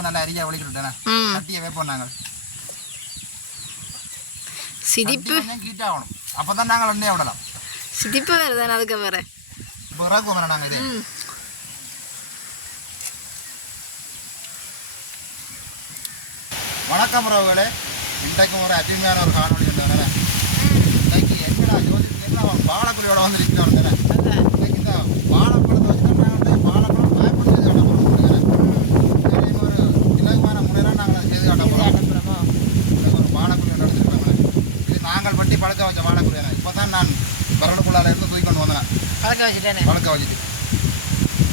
சிதிப்பு நல்லா அரியா வலிக்கிட்டேன் கட்டியை வைப்போம் நாங்கள். சிரிப்பு ஹீட் ஆகணும். அப்போ தான் நாங்கள் விடலாம். சிரிப்பு வருதானே அதுக்கு வேற. இப்போ இறக்குவோம் நாங்கள் இதே. ம். வணக்கம் உறவுகளே. இன்றைக்கும் ஒரு அருமையான ஒரு காணொலி வந்தவனே இன்னைக்கு என்னடா ஜோதிக்கு என்ன வாழைக்குழியோட இன்னைக்கு இந்த வாழைப்பழத்தை வச்சு தான் நாங்கள் வந்து வாழைப்பழம் பயப்பட்டு செய்து காட்ட போகிறோம் பெரிய ஒரு இலகுவான முறையில் நாங்கள் அதை செய்து காட்ட போகிறோம் இன்னைக்கு ஒரு வாழைக்குழியோட எடுத்துருக்காங்க இது நாங்கள் வட்டி பழக்க வச்ச வாழைக்குழியான இப்போ தான் நான் வரலுக்குள்ளால இருந்து தூக்கி கொண்டு வந்தேன் பழக்க வச்சுட்டேனே பழக்க வச்சுட்டு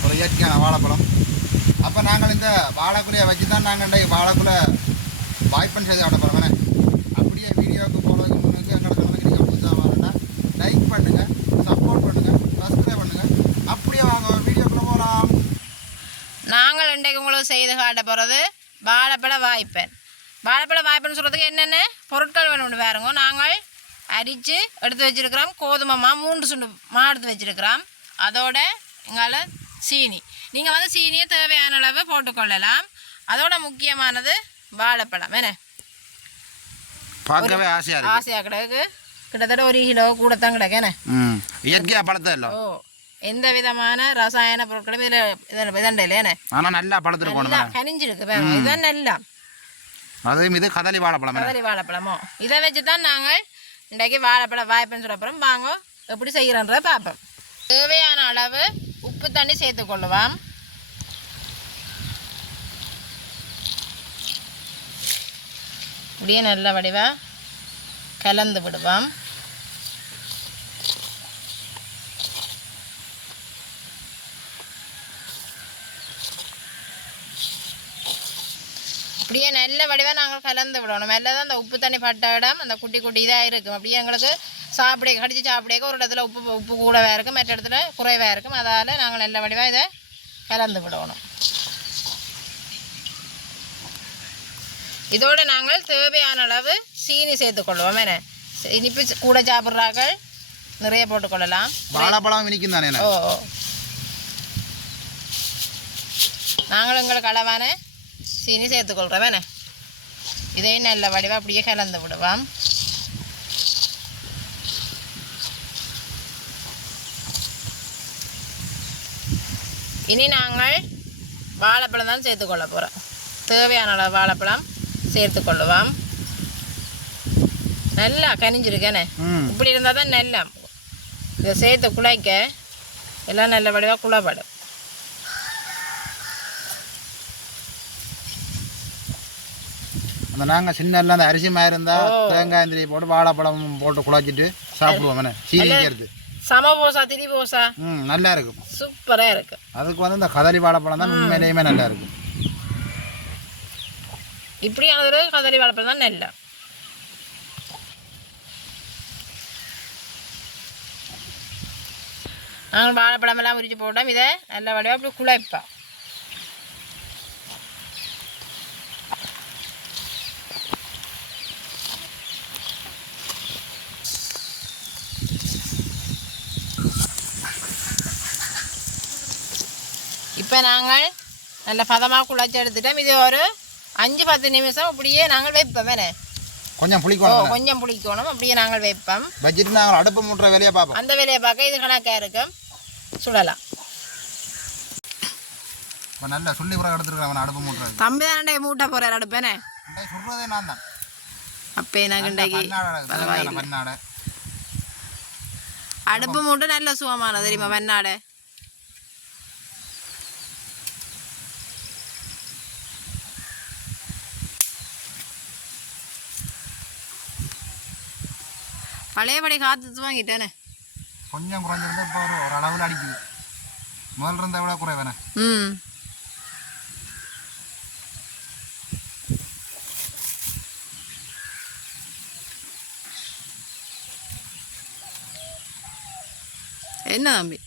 ஒரு இயற்கையான வாழைப்பழம். அப்போ நாங்கள் இந்த வாழைக்குலையை வச்சு தான் நாங்கள் இன்றைக்கு வாழைக்குலை வாய்ப்பன் செய்து ஆட போகிறோம் அப்படியே வீடியோவுக்கு போகிறதுக்கு முன்னுக்கு எங்களோட கணக்கு நீங்கள் புதுசாக லைக் பண்ணுங்கள் சப்போர்ட் பண்ணுங்கள் சப்ஸ்கிரைப் பண்ணுங்கள் அப்படியே வாங்க வீடியோக்குள்ளே போகலாம் நாங்கள் இன்றைக்கு உங்களுக்கு செய்து காட்ட போகிறது வாழைப்பழ வாய்ப்பன். வாழைப்பழ வாய்ப்பன் சொல்கிறதுக்கு என்னென்ன? பொருட்கள் வேணும்னு பாருங்க. நாங்கள் அரித்து எடுத்து வச்சிருக்கிறோம். கோதுமை மா மூன்று சுண்டு மா எடுத்து வச்சிருக்கிறோம். அதோட எங்களை சீனி. நீங்கள் வந்து சீனியை தேவையான அளவு போட்டுக்கொள்ளலாம். அதோட முக்கியமானது வாழைப்பழம். என்ன? பார்க்கவே ஆசையாக ஆசையாக கிடக்கு. கிட்டத்தட்ட ஒரு கிலோ கூடத்தான் கிடக்கு. என்ன? ம். இயற்கையாக பழத்தை இல்லை ஓ எந்த விதமான ரசாயன பொருட்களும் இதில் இதில் இதண்டையில் என்ன? ஆனால் நல்லா பழத்தில் நல்லா கனிஞ்சிருக்கு. இதுதான் நெல்லாம் அதுவும் இது கதலி வாழைப்பழம். கதலி வாழைப்பழமோ? இதை வச்சு தான் நாங்கள் இன்றைக்கு வாழைப்பழம் வாய்ப்புன்னு சொல்ல போகிறோம் வாங்க எப்படி செய்கிறோன்றத பார்ப்போம். தேவையான அளவு உப்பு தண்ணி சேர்த்து கொள்ளுவோம். இப்படியே நல்ல வடிவாக கலந்து விடுவோம். அப்படியே நல்ல வடிவாக நாங்கள் கலந்து விடணும். மெல்லதான் அந்த உப்பு தண்ணி பட்ட இடம் அந்த குட்டி குட்டி இதாக இருக்கும். அப்படியே எங்களுக்கு சாப்பிட கடிச்சு சாப்பிடக்க ஒரு இடத்துல உப்பு உப்பு கூடவே இருக்கும் மற்ற இடத்துல குறைவாக இருக்கும். அதால் நாங்கள் நல்ல வடிவாக இதை கலந்து விடணும். இதோட நாங்கள் தேவையான அளவு சீனி சேர்த்துக்கொள்வோம் என்ன? இனிப்பு கூட சாப்பிட்றாக்கள் நிறைய போட்டுக்கொள்ளலாம் வாழைப்பழம் இனிக்கும் தானே ஓ ஓ. நாங்கள் எங்களுக்கு அளவான சீனி சேர்த்துக்கொள்கிறோம் வேணே இதையும் நல்ல வடிவாக அப்படியே கலந்து விடுவோம். இனி நாங்கள் வாழைப்பழம் தான் சேர்த்துக்கொள்ள போகிறோம் தேவையான அளவு வாழைப்பழம் சேர்த்துக்கொள்ளுவோம். நல்லா கனிஞ்சிருக்கேனே. இப்படி இருந்தால் தான் நல்லா இதை சேர்த்து குழைக்க எல்லாம் நல்ல வடிவாக குழப்படும். அந்த நாங்கள் சின்ன எல்லாம் அந்த அரிசி மாதிரி இருந்தால். தேங்காய் திரி போட்டு வாழைப்பழம் போட்டு குழச்சிட்டு சாப்பிடுவோம் என்ன சீனி வைக்கிறது. சம போசா திரி போசா ம் நல்லா இருக்கும். சூப்பராக இருக்கு. அதுக்கு வந்து இந்த கதலி வாழைப்பழம் தான் உண்மையிலேயுமே நல்லா இருக்கும் இப்படியானது கதலி வாழைப்பழம் தான் நெல்லை. நாங்கள் வாழைப்பழம் எல்லாம் உரிச்சு போட்டோம். இதை நல்ல வடிவாக அப்படி குழைப்போம் இப்போ நாங்கள் நல்ல பதமாக குழைச்சி எடுத்துட்டோம். இது ஒரு அஞ்சு பத்து நிமிஷம் அப்படியே நாங்கள் வைப்போம். வேணே கொஞ்சம் புளிக்கணும் கொஞ்சம் புளிக்கணும். அப்படியே நாங்கள் வைப்போம். வச்சுட்டு நாங்கள் அடுப்பு மூட்டுற வேலையை பார்ப்போம். அந்த வேலையை பார்க்க இது கணக்காக இருக்கும். சுடலாம். இப்போ நல்ல சொல்லி புறம் எடுத்துருக்கிறேன் அடுப்பு மூட்டுறது. தம்பி தானே மூட்டை போகிறார் அடுப்பேனே சுடுறதே நான் தான். அப்போ பன்னாடை அடுப்பு மூட்டை நல்ல சுகமான தெரியுமா வெண்ணாடை பழையபடி காத்து வாங்கிட்டேனே. கொஞ்சம் குறைஞ்சிருந்தா இப்போ ஒரு அளவில் அடிக்குது. முதல்ல இருந்த விட குறைவேனே. ம். என்ன தம்பி?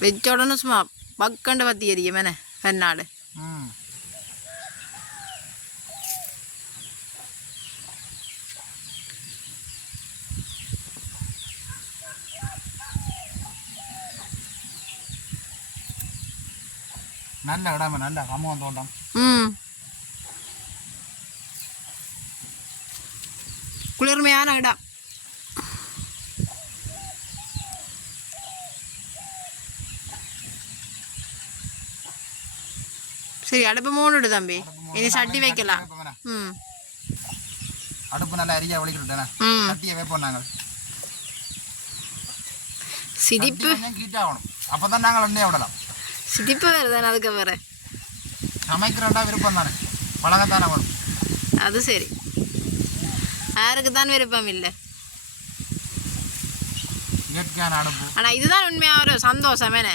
வெச்ச உடனே சும்மா பக்கண்டு பத்தி எரியும் என்ன பெண்ணாடு இடம் நல்ல கம்முவம் தோட்டம் ம். குளிர்மையான இடம். சரி அடுப்பு மூணுடு தம்பி. இனி சட்டி வைக்கலாம். ம். அடுப்பு நல்லா அரியா வலிக்கிட்டேன் சட்டியை வைப்போம் நாங்கள். சிரிப்பு. கீட்டாகணும் அப்போ தான் நாங்கள் எண்ணெய் விடலாம். சிரிப்பு வருதானே அதுக்கு வேற. சமைக்கிறோண்டா விருப்பம் தானே. பழகத்தானே வேணும். அது சரி. யாருக்கு தான் விருப்பம் இல்லை. இயற்கையான அடுப்பு. ஆனால் இதுதான் உண்மையாக ஒரு சந்தோஷமேனே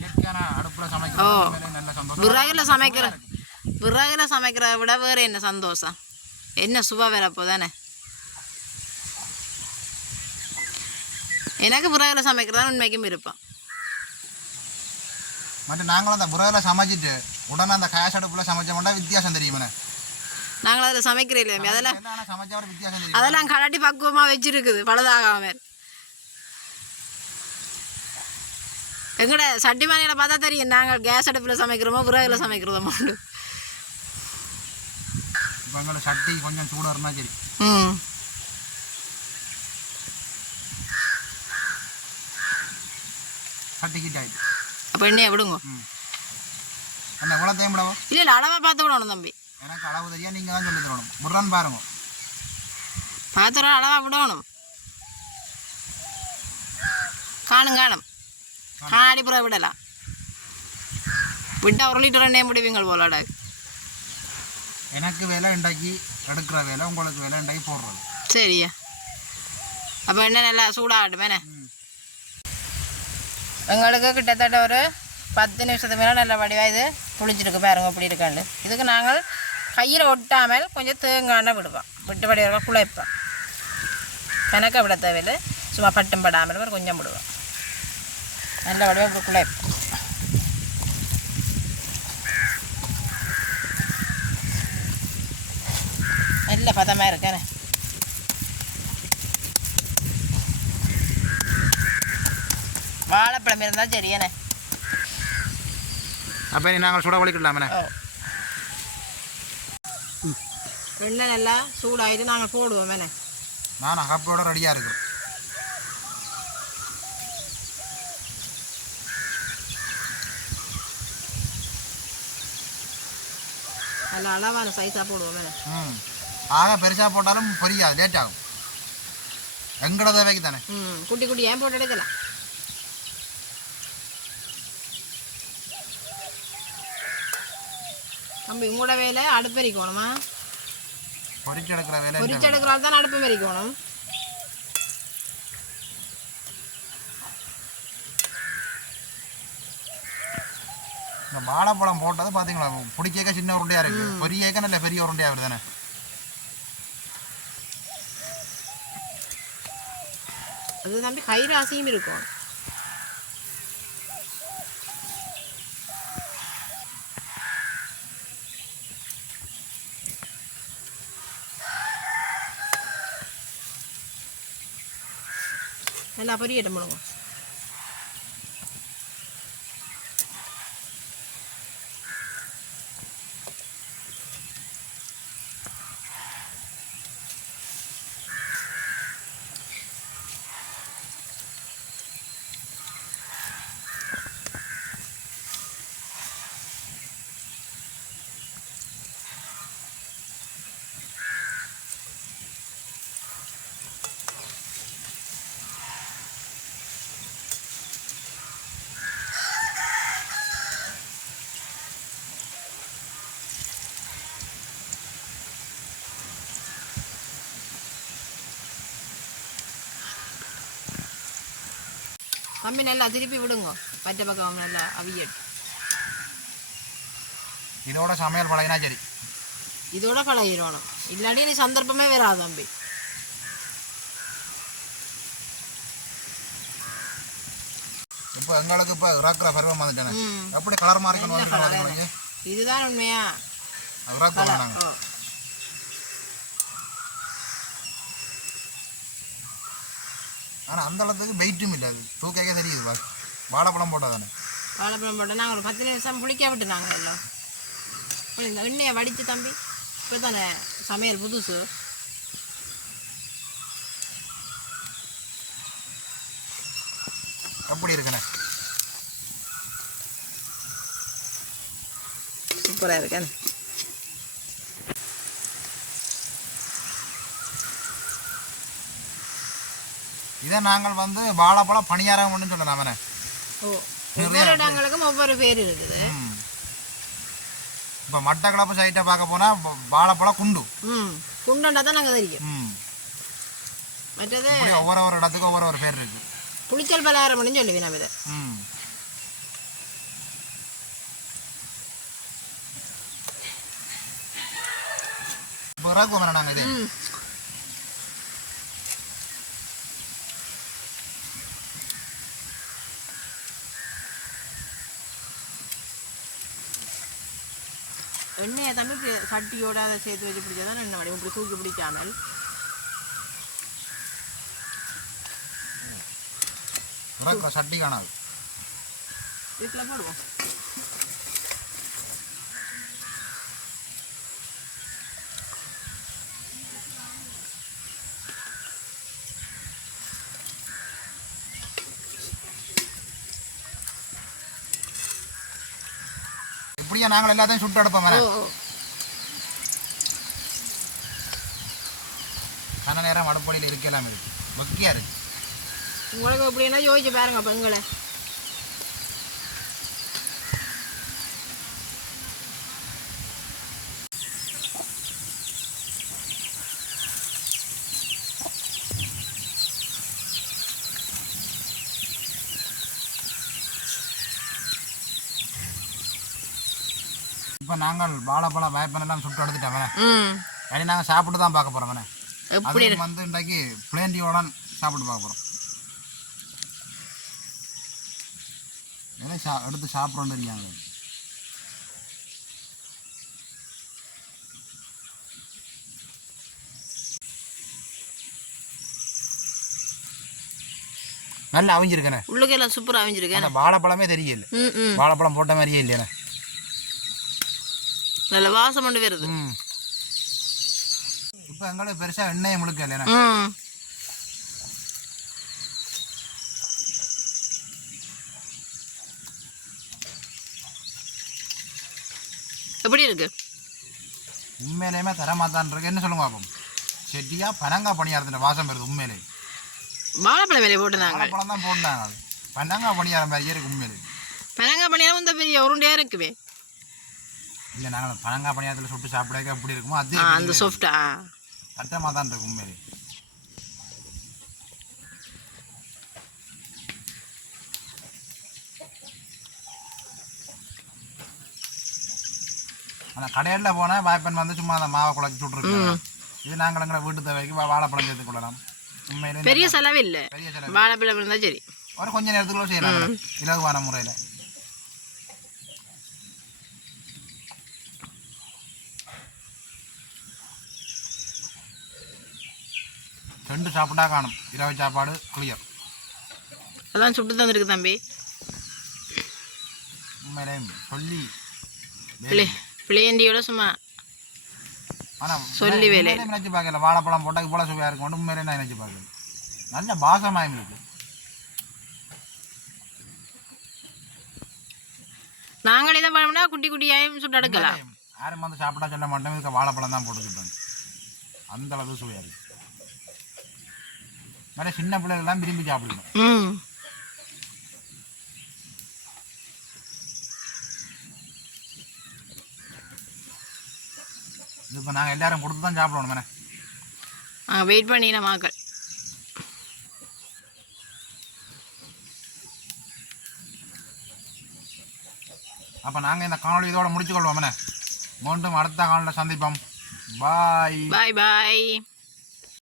இயற்கையான அடுப்புல ஓ. சமைக்கிறது நல்ல சந்தோஷம். விறகுல சமைக்கிற விறகுல சமைக்கிறத விட வேறு என்ன சந்தோஷம்? என்ன சுப வரப்போ தானே? எனக்கு விறகுல சமைக்கிறது தான் உண்மைக்கும் விருப்பம். மற்ற நாங்களும் அந்த புறவில் சமைச்சிட்டு உடனே அந்த கேஸ் அடுப்புல சமைச்ச மாட்டா வித்தியாசம் தெரியுமே நாங்கள் அதில் சமைக்கிறோம் இல்லையா அதெல்லாம் சமைச்சா வித்தியாசம் தெரியும்? அதெல்லாம் கலாட்டி பக்குவமாக வச்சிருக்குது பழுதாகாம. எங்கட சட்டி மனையில் பார்த்தா தெரியும் நாங்கள் கேஸ் அடுப்பில் சமைக்கிறோமோ விறகுல சமைக்கிறோமோ. இப்போ எங்களோட சட்டி கொஞ்சம் சூடாக இருந்தால் சரி. ம். சட்டி கிட்ட ஆயிட்டு. எண்ணெயை விடுங்க. ம். அந்த குளத்தையும் விடவோ? இல்லை இல்லை அளவாக பார்த்து விடணும் தம்பி. எனக்கு அளவு தெரியா நீங்கள் தான் சொல்லி தரணும். முர்றான்னு பாருங்க. பார்த்துறோம் அளவாக விடணும். காணும் காணும். காணாடி புற விடலாம். விட்டா ஒரு லிட்டர் எண்ணெய் முடிவீங்கள் போலாட எனக்கு வேலை இண்டாக்கி எடுக்கிற வேலை உங்களுக்கு வேலை இண்டாக்கி போடுறது. சரியா. அப்போ எண்ணெய் நல்லா சூடாகட்டும் என்ன? எங்களுக்கு கிட்டத்தட்ட ஒரு பத்து நிமிஷத்துக்கு மேலே நல்ல வடிவாக இது புளிச்சிருக்கு பாருங்க இப்படி இருக்காண்டு இதுக்கு நாங்கள் கையில் ஒட்டாமல் கொஞ்சம் தேங்காண்ட விடுவோம். விட்டு வடிவாக குழைப்போம். கணக்க விட தேவையில்லை. சும்மா பட்டும் படாமல் ஒரு கொஞ்சம் விடுவோம். நல்ல வடிவாக குழைப்போம். நல்ல பதமாக இருக்கேனே. வாழைப்பழம் இருந்தால் சரியேண்ணே அப்போ நாங்கள் சுட வலிக்கலாமே எண்ணெய் நல்லா சூடாயிட்டு நாங்கள் போடுவோம் என்ன நான் அகப்போட ரெடியாக இருக்கு நல்லா அளவான சைஸாக போடுவோம் என்ன ம். ஆக பெருசாக போட்டாலும் பொரியாது லேட் ஆகும். எங்களோட தேவைக்கு தானே ம் குட்டி குட்டி ஏன் போட்டு எடுக்கலாம் தம்பி உங்களோட வேலை அடுப்பு எரிக்கணுமா? பொரிச்சு எடுக்கிற வேலை எடுக்கிறாள் தான் அடுப்பு எரிக்கணும். இந்த வாழைப்பழம் போட்டது பார்த்தீங்களா பிடிக்க சின்ன உருண்டையாக இருக்கு. பொரியக்க நல்ல பெரிய உருண்டையாக வருது தானே? அது தம்பி கைராசியும் இருக்கும். நல்லா பொரியட்டும் போடுங்க தம்பி நல்லா திருப்பி விடுங்க மற்ற பக்கம் நல்லா அவியட்டும் இதோட சமையல் பழகினா சரி இதோட பழகிடணும் இல்லாட்டி நீ சந்தர்ப்பமே வராது தம்பி இப்போ எங்களுக்கு இப்போ இறக்குற பருவம் வந்துட்டானே எப்படி கலர் மாறிக்கணும் இதுதான் உண்மையா இறக்குறோம் நாங்கள் ஓ ஆனால் அந்த அளவுக்கு வெயிட்டும் இல்லை அது தூக்கவே தெரியுது வா வாழைப்பழம் போட்டால் தானே வாழைப்பழம் போட்டு நாங்கள் ஒரு பத்து நிமிஷம் புளிக்க விட்டு நாங்கள் எல்லாம் இந்த எண்ணெயை வடித்து தம்பி இப்போ தானே சமையல் புதுசு. எப்படி இருக்குண்ணே? சூப்பராக இருக்கேன். இதை நாங்கள் வந்து வாழைப்பழம் பணியாரம் ஒன்று சொல்லலாம் அவனை. ஒவ்வொரு இடங்களுக்கும் ஒவ்வொரு பேர் இருக்குது. இப்போ மட்டக்களப்பு சைட்டை பார்க்க போனால் வாழைப்பழம் குண்டு. ம் குண்டண்டா தான் நாங்கள் தெரியும். ம். மற்றது ஒவ்வொரு ஒரு இடத்துக்கு ஒவ்வொரு ஒரு பேர் இருக்கு. புளிச்சல் பலகாரம்னு சொல்லுவேன் நம்ம இதை. ம். இறக்குவோம் நாங்கள் இது. எண்ணெயை தம்பி இப்படி சட்டியோட அதை சேர்த்து வச்சு பிடிச்சாதான் எண்ணெய் வடிவம் இப்படி தூக்கி பிடிக்காமல். சட்டி காணாது. இதுக்குள்ள போடுவோம். எப்படியா நாங்கள் எல்லாத்தையும் சுட்டு எடுப்போம் கன நேரம் அடுப்படியில் இருக்கலாம் இருக்கு மொக்கியா இருக்கு. உங்களுக்கு எப்படின்னா யோசிச்சு பாருங்க பெண்களை இப்போ நாங்கள் வாழைப்பழம் வேப்பனெல்லாம் சுட்டு ம். இனி நாங்கள் சாப்பிட்டு தான் பார்க்க போகிறோம் எப்படி வந்து இன்றைக்கு பிளேண்டியோடன் சாப்பிட்டு பார்க்க போகிறோம் எதை சா எடுத்து சாப்பிட்றோன்னு இருக்காங்க நல்லா அவிஞ்சிருக்கேனே உள்ளுக்கு எல்லாம் சூப்பராக அமைஞ்சிருக்கேன் அந்த வாழைப்பழமே தெரியல. வாழைப்பழம் போட்ட மாதிரியே இல்லையானே நல்ல வாசம் கொண்டு வருது. இப்போ எங்களுக்கு பெருசாக எண்ணெயை முழுக்க இல்லையானே ம் எப்படி இருக்கு? உண்மையிலேயுமே தரமாத்தான் இருக்கு என்ன சொல்லுங்க பாப்போம்? செட்டியா பனங்காய் பணியாரத்தின் வாசம் வருது உண்மையிலே. வாழைப்பழம் விலை போட்டுருந்தாங்க வாழைப்பழம் தான் அது பனங்காய் பணியாரம் மாதிரியே இருக்கு உண்மையிலே. பனங்காய் பணியாரம் இந்த பெரிய உருண்டையாக இருக்குவே இல்லை நாங்கள் பனங்காய் பணியாரத்தில் சுட்டு சாப்பிடாக்க எப்படி இருக்குமோ அது அந்த சாஃப்டா தட்டமாக தான் இருக்கு உண்மையிலே. ஆனால் கடையில் போனால் வாய்ப்பன் வந்து சும்மா அந்த மாவை குழச்சி சுட்டுருக்கோம் இது நாங்கள் எங்களை வீட்டு தேவைக்கு வாழைப்பழம் சேர்த்து கொள்ளலாம். உண்மையிலே பெரிய செலவு இல்லை. பெரிய செலவு வாழைப்பழம் இருந்தால் சரி. ஒரு கொஞ்ச நேரத்துக்குள்ள செய்யலாம். இலகுவான முறையில். ரெண்டு சாப்பிட்டா காணும் இரவு சாப்பாடு கிளியர் அதான் சுட்டு தந்துருக்கு தம்பி உண்மையிலே சொல்லி பிள்ளை பிள்ளையண்டியோட சும்மா சொல்லி வேலை. நினைச்சு பார்க்கல வாழைப்பழம் போட்டால் போல சுவையாக இருக்கும் உண்மையிலே நான் நினைச்சு பார்க்கல நல்ல பாசமாயம் இருக்கு நாங்கள் இதை பண்ணோம்னா குட்டி குட்டியாயும் சுட்டு எடுக்கலாம் யாரும் வந்து சாப்பிட்டா சொல்ல மாட்டோம் இதுக்கு வாழைப்பழம் தான் போட்டு சுட்டோம் அந்த அளவு சுவையாக இருக்கு நிறைய சின்ன பிள்ளைகள்லாம் விரும்பி சாப்பிடணும். இப்போ நாங்கள் எல்லாரும் கொடுத்து தான் சாப்பிடணும் நாங்கள் வெயிட் பண்ணின மாக்கள் அப்போ நாங்கள் இந்த காணொளி இதோட முடிச்சுக்கொள்வோம் மேனே மீண்டும் அடுத்த காணொலியில் சந்திப்போம். பாய் பாய் பாய்